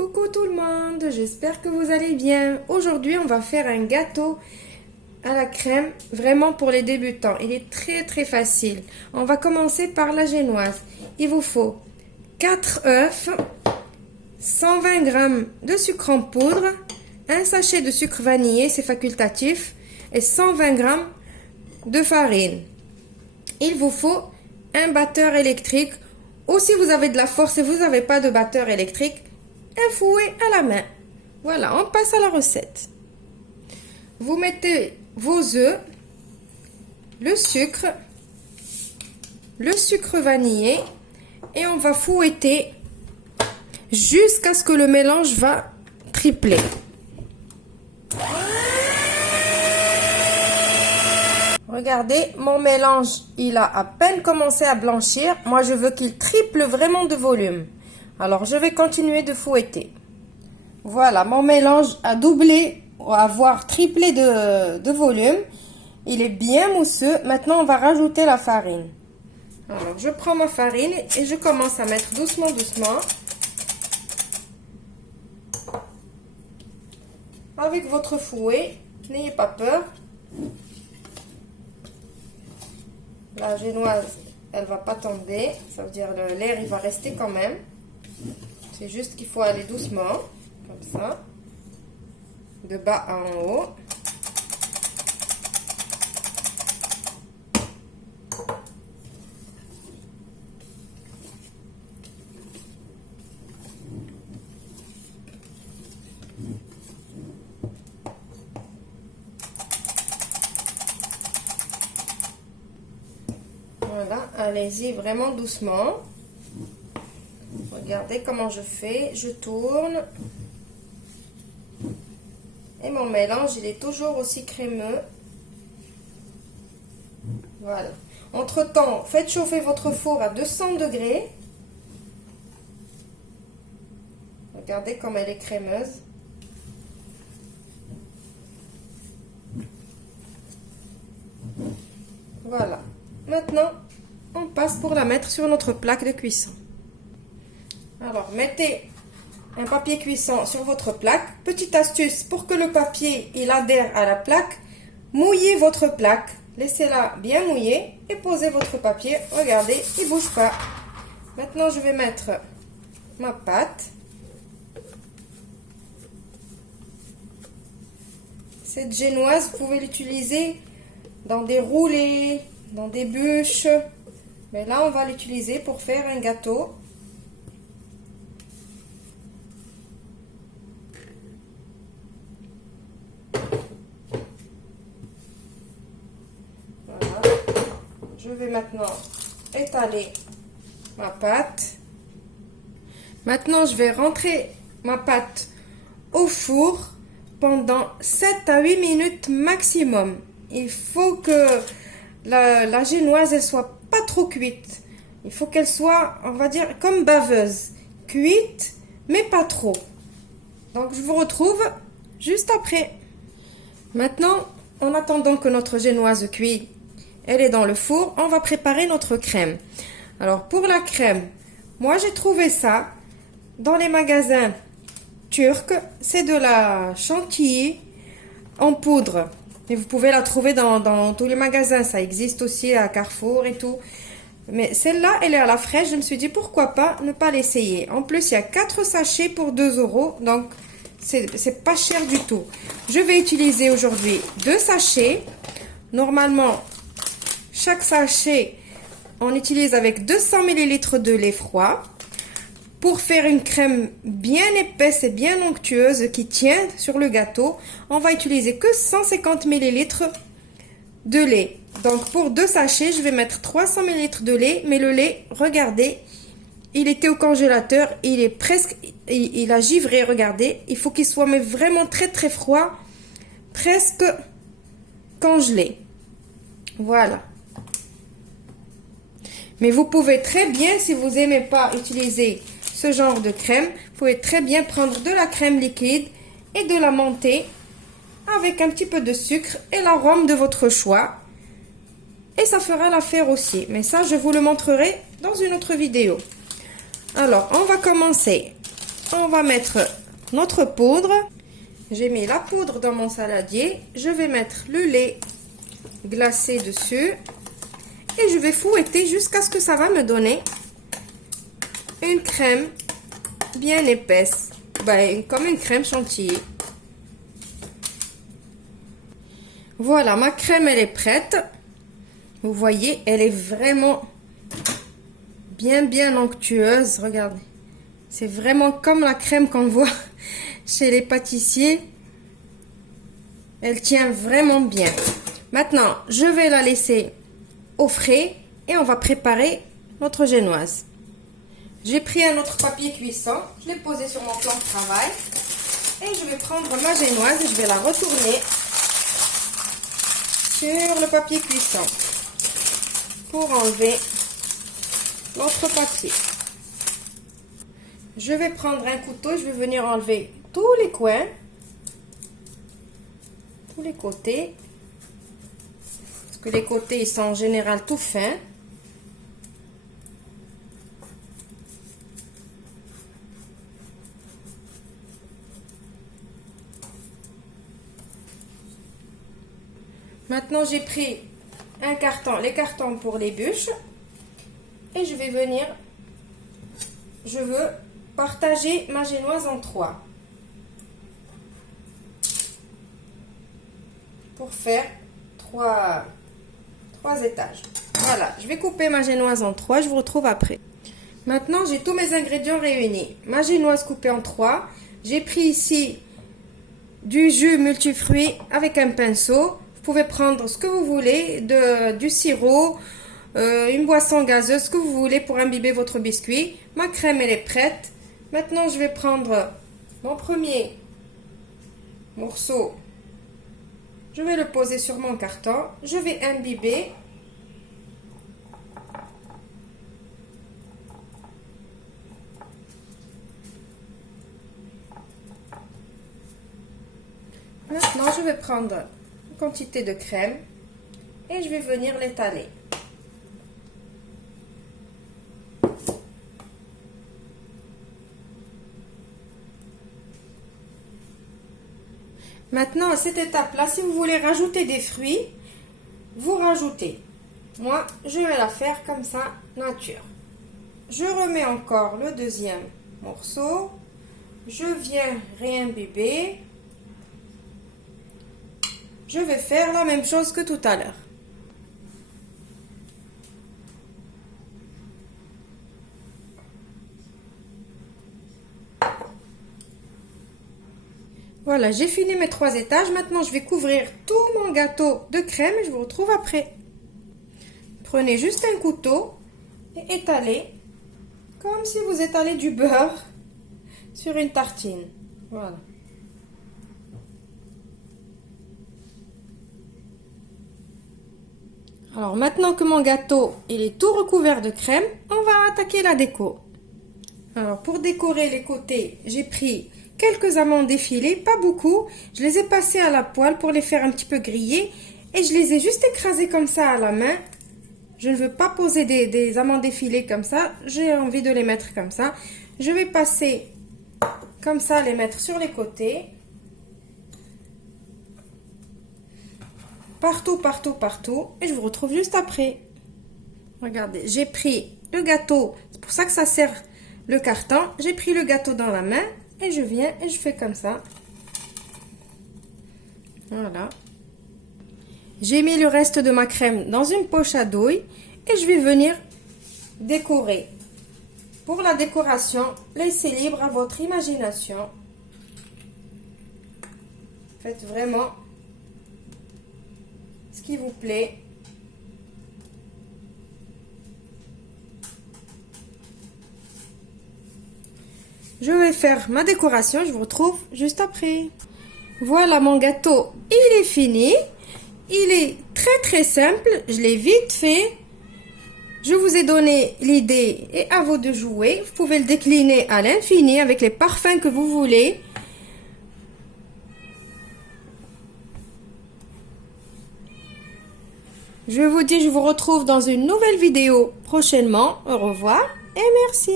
Coucou tout le monde, j'espère que vous allez bien. Aujourd'hui, on va faire un gâteau à la crème, vraiment pour les débutants. Il est très facile. On va commencer par la génoise. Il vous faut 4 œufs, 120 g de sucre en poudre, un sachet de sucre vanillé, c'est facultatif, et 120 g de farine. Il vous faut un batteur électrique, ou si vous avez de la force et vous n'avez pas de batteur électrique, un fouet à la main. Voilà, on passe à la recette. Vous mettez vos œufs, le sucre vanillé et on va fouetter jusqu'à ce que le mélange va tripler. Regardez, mon mélange, il a à peine commencé à blanchir. Moi, je veux qu'il triple vraiment de volume. Alors, je vais continuer de fouetter. Voilà, mon mélange a doublé, voire triplé de volume. Il est bien mousseux. Maintenant, on va rajouter la farine. Alors, je prends ma farine et je commence à mettre doucement. Avec votre fouet, n'ayez pas peur. La génoise, elle va pas tomber. Ça veut dire l'air, il va rester quand même. C'est juste qu'il faut aller doucement, comme ça, de bas en haut. Voilà, allez-y vraiment doucement. Regardez comment je fais, je tourne. Et mon mélange, il est toujours aussi crémeux. Voilà. Entre-temps, faites chauffer votre four à 200 degrés. Regardez comme elle est crémeuse. Voilà. Maintenant, on passe pour la mettre sur notre plaque de cuisson. Alors, mettez un papier cuisson sur votre plaque. Petite astuce, pour que le papier il adhère à la plaque, mouillez votre plaque. Laissez-la bien mouillée et posez votre papier. Regardez, il ne bouge pas. Maintenant, je vais mettre ma pâte. Cette génoise, vous pouvez l'utiliser dans des roulés, dans des bûches. Mais là, on va l'utiliser pour faire un gâteau. Je vais maintenant étaler ma pâte. Maintenant, je vais rentrer ma pâte au four pendant 7 à 8 minutes maximum. Il faut que la génoise elle soit pas trop cuite. Il faut qu'elle soit, on va dire, comme baveuse. Cuite, mais pas trop. Donc, je vous retrouve juste après. Maintenant, en attendant que notre génoise cuit, elle est dans le four, on va préparer notre crème. Alors, pour la crème, moi, j'ai trouvé ça dans les magasins turcs. C'est de la chantilly en poudre. Et vous pouvez la trouver dans tous les magasins. Ça existe aussi à Carrefour et tout. Mais celle-là, elle est à la fraîche. Je me suis dit, pourquoi pas ne pas l'essayer. En plus, il y a 4 sachets pour 2 €. Donc, c'est pas cher du tout. Je vais utiliser aujourd'hui 2 sachets. Normalement, chaque sachet, on utilise avec 200 ml de lait froid. Pour faire une crème bien épaisse et bien onctueuse qui tient sur le gâteau, on va utiliser que 150 ml de lait. Donc pour 2 sachets, je vais mettre 300 ml de lait. Mais le lait, regardez, il était au congélateur, il est presque, il a givré, regardez. Il faut qu'il soit mais vraiment très froid, presque congelé. Voilà. Mais vous pouvez très bien, si vous n'aimez pas utiliser ce genre de crème, vous pouvez très bien prendre de la crème liquide et de la monter avec un petit peu de sucre et l'arôme de votre choix. Et ça fera l'affaire aussi. Mais ça, je vous le montrerai dans une autre vidéo. Alors, on va commencer on va mettre notre poudre. J'ai mis la poudre dans mon saladier. Je vais mettre le lait glacé dessus. Et je vais fouetter jusqu'à ce que ça va me donner une crème bien épaisse. Comme une crème chantilly. Voilà, ma crème, elle est prête. Vous voyez, elle est vraiment bien onctueuse. Regardez. C'est vraiment comme la crème qu'on voit chez les pâtissiers. Elle tient vraiment bien. Maintenant, je vais la laisser au frais et on va préparer notre génoise. J'ai pris un autre papier cuisson. Je l'ai posé sur mon plan de travail. Et je vais prendre ma génoise et je vais la retourner sur le papier cuisson pour enlever l'autre papier. Je vais prendre un couteau, je vais venir enlever tous les coins, tous les côtés, parce que les côtés ils sont en général tout fins. Maintenant j'ai pris un carton, les cartons pour les bûches, et je vais venir, je veux partager ma génoise en 3 pour faire 3 étages. Voilà, je vais couper ma génoise en 3, je vous retrouve après. Maintenant, j'ai tous mes ingrédients réunis. Ma génoise coupée en 3, j'ai pris ici du jus multifruits avec un pinceau. Vous pouvez prendre ce que vous voulez, du sirop, une boisson gazeuse, ce que vous voulez pour imbiber votre biscuit. Ma crème, elle est prête. Maintenant, je vais prendre mon premier morceau. Je vais le poser sur mon carton. Je vais imbiber. Maintenant, je vais prendre une quantité de crème et je vais venir l'étaler. Maintenant, à cette étape-là, si vous voulez rajouter des fruits, vous rajoutez. Moi, je vais la faire comme ça, nature. Je remets encore le deuxième morceau. Je viens réimbiber. Je vais faire la même chose que tout à l'heure. Voilà, j'ai fini mes 3 étages. Maintenant, je vais couvrir tout mon gâteau de crème et je vous retrouve après. Prenez juste un couteau et étalez comme si vous étalez du beurre sur une tartine. Voilà. Alors, maintenant que mon gâteau il est tout recouvert de crème, on va attaquer la déco. Alors, pour décorer les côtés, j'ai pris quelques amandes effilées, pas beaucoup. Je les ai passées à la poêle pour les faire un petit peu griller. Et je les ai juste écrasées comme ça à la main. Je ne veux pas poser des amandes effilées comme ça. J'ai envie de les mettre comme ça. Je vais passer comme ça, les mettre sur les côtés. Partout. Et je vous retrouve juste après. Regardez, j'ai pris le gâteau. C'est pour ça que ça sert le carton. J'ai pris le gâteau dans la main. Et je viens et je fais comme ça. Voilà. J'ai mis le reste de ma crème dans une poche à douille. Et je vais venir décorer. Pour la décoration, laissez libre à votre imagination. Faites vraiment ce qui vous plaît. Je vais faire ma décoration, je vous retrouve juste après. Voilà, mon gâteau, il est fini. Il est très simple, je l'ai vite fait. Je vous ai donné l'idée et à vous de jouer. Vous pouvez le décliner à l'infini avec les parfums que vous voulez. Je vous dis, je vous retrouve dans une nouvelle vidéo prochainement. Au revoir et merci.